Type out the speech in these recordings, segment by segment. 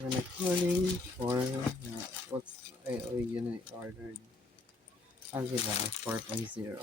And according for what's I originally ordered, Aguila 4.0.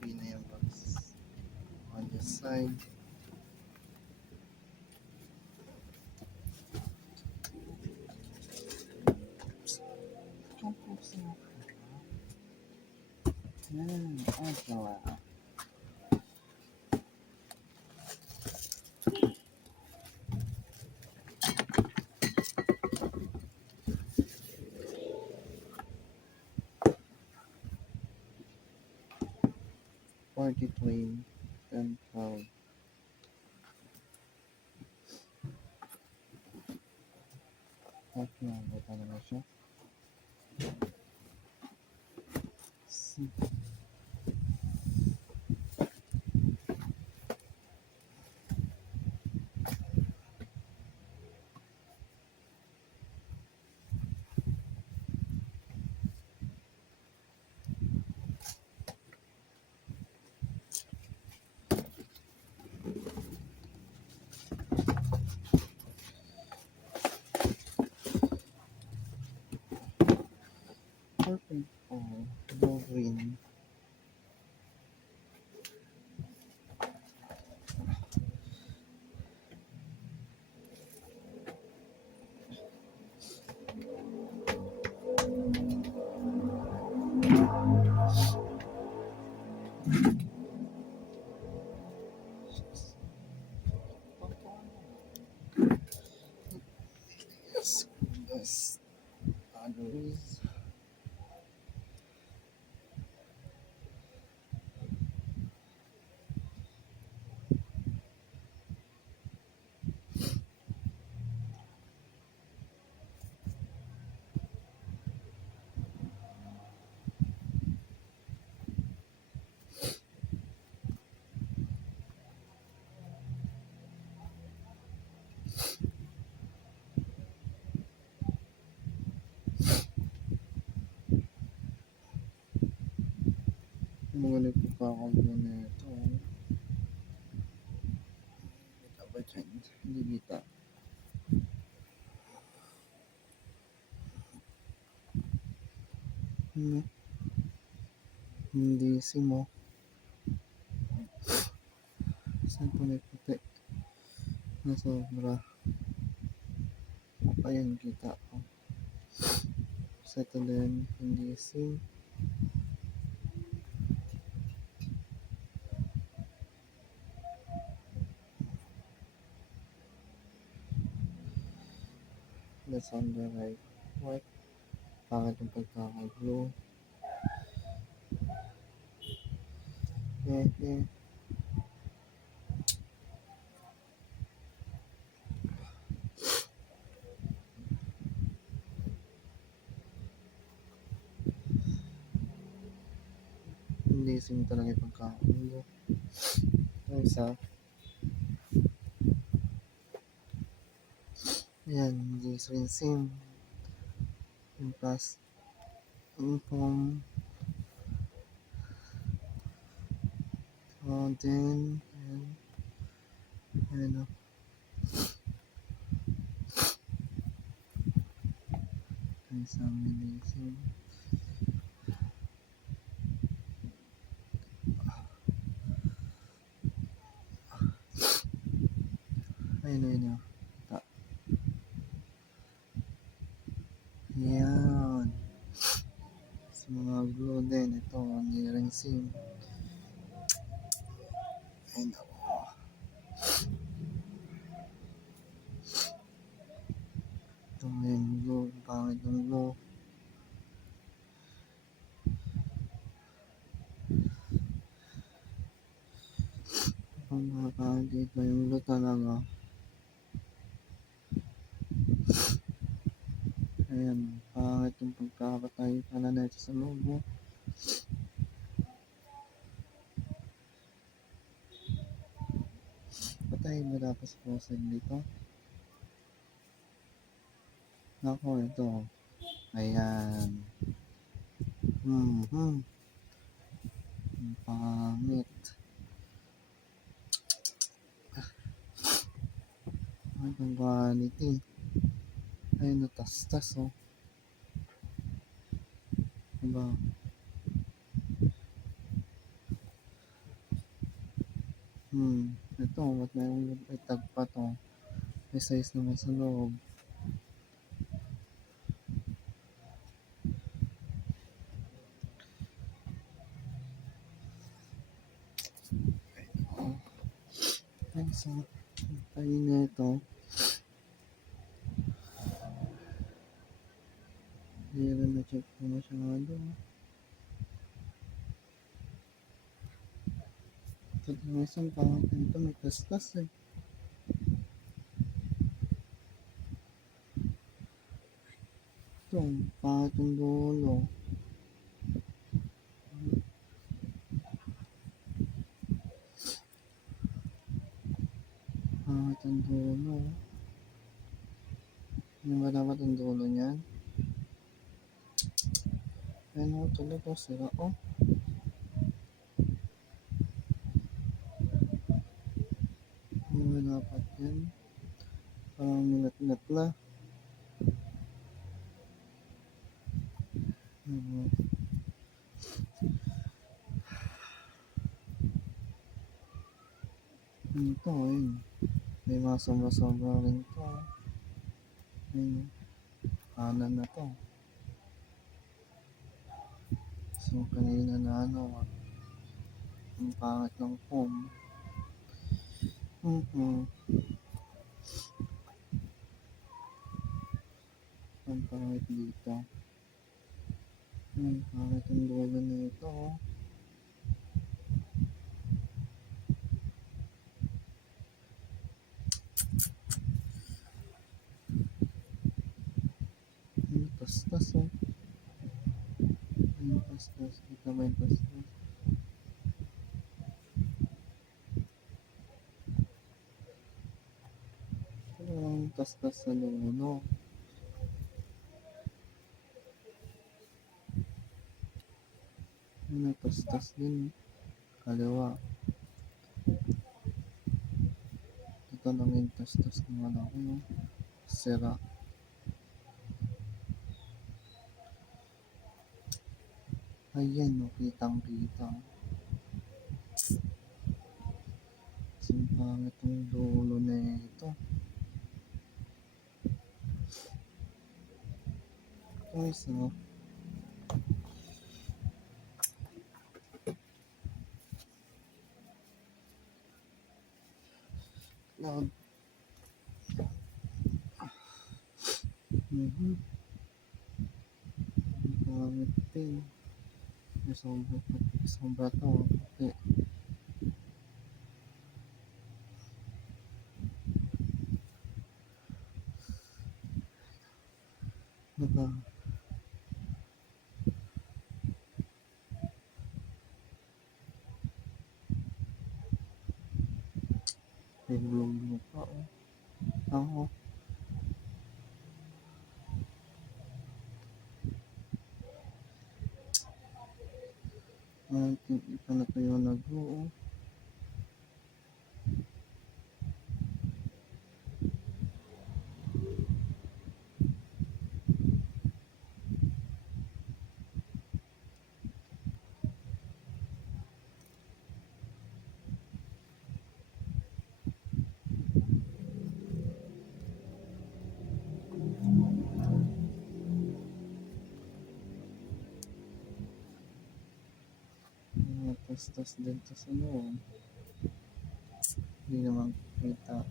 Pinay box on the side. Yan, agawa. 43 and 12. At nabot na siya. Perfect for no green. Yes, yes. Others. Mga nagpapakagulo na ito. Kita ba dyan? Hindi kita. Hindi simo. Saan pa may puti? Na sobra. Ayan kita ko. Sa ito din, hindi sim. That's on the right. White. Bakit yung pagkakagulo? Eh. Hindi sim talaga yung pagkakagulo. Ang isa. Ayan, hindi sim. Yung plus. Inform. Then, ayan o. Ang isang hindi sim. Ayun o. Yan. Sa mga glue din. Ito, nirensing. Ayun ako. Ito yung glue. Pangit ng glue. Ang nakakangit dito yung glue talaga. Ayan. Pangit yung pagkakatay pala na ito sa loob. Patayin mo dapat sa faucet dito. Ako, ito. Ayan. Ang pangit. Ay, ang quality. Ayun, natastas, oh. Diba? Ito, ba't mayroong itag pa to? May size naman sa loob. Ay, so, tayo na ito. Hindi rin na-check ko masyado. Ito yung isang pangit nito, may tastas eh. Ito, pangit yung dulo. Pangit yung dulo. Ano ba dapat ang dulo niyan? Ayun, tuloy ko, sira ko. Ano ba dapat yan? Parang nilat-nilat na. Ito, ayun. May mga sobra-sobra rin ito. Ayun, kanan na to. So, kanina na ano, ang pangit ng foam. Ang pangit dito. Ang pangit ang dulo na ito. Ang tastas oh. Ang tastas. Ito may tastas. Ang tastas sa dulo. May tastas din. Kaliwa. Ito lang yung tastas naman ako. No? Sira. Ayan, no, kitang-kita. Ang pangit ang dulo na ito. Ito isa. Loud. Ang pangit din. Sobra to. Okay. Diba? May blue pa oh. Ako. Ito na to yung nag-oo. bastos din to sa loob. Hindi naman kita.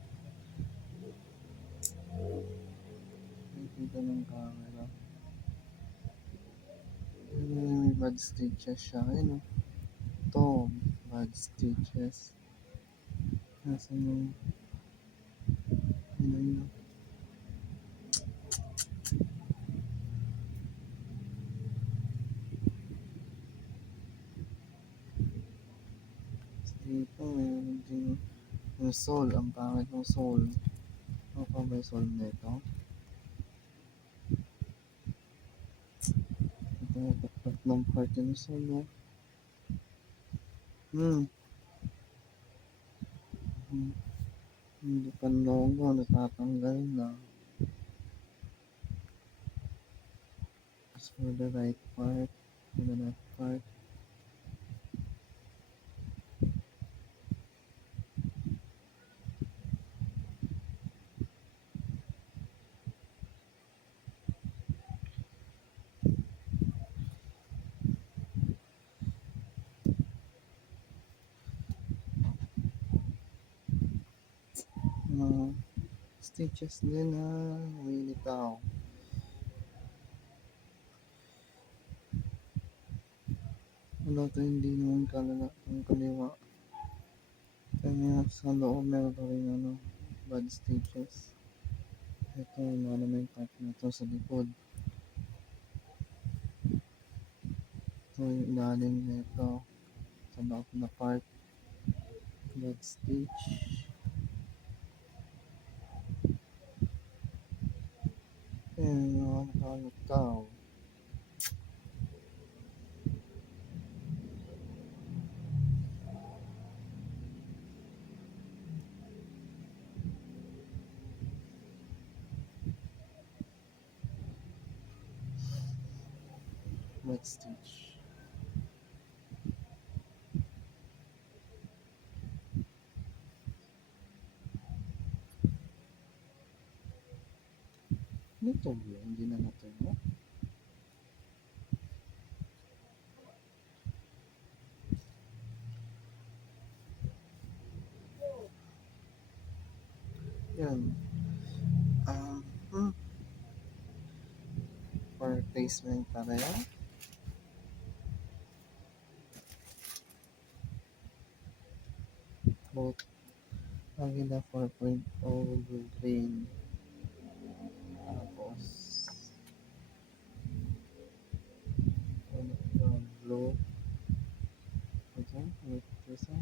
Nakikita ng camera. May bad stitches siya. Ayun o. Ito, bad stitches. Nasaan yung... Yun. Dito, meron din yung sole. Ang pangit ng sole. Ano pa ba yung sole nito? Ito yung tatlong part yung sole, no? Hindi pa logo, natatanggal na. As for the right part, for the left part. Stitches din na uminitaw. Wala to, hindi naman kalala ang kaliwa. Kaya sa loob meron pa rin bad stitches. Ito, ano na yung part na ito sa likod. Ito yung ilalim na ito. Sa loob na part. Bad stitch. Ayan, nakalutaw. Bad stitch. Ito ba? Hindi na natin, no? Yan. For replacement para yan. Both Agila 4.0 blue green. Tapos blue. Okay, wait, isa.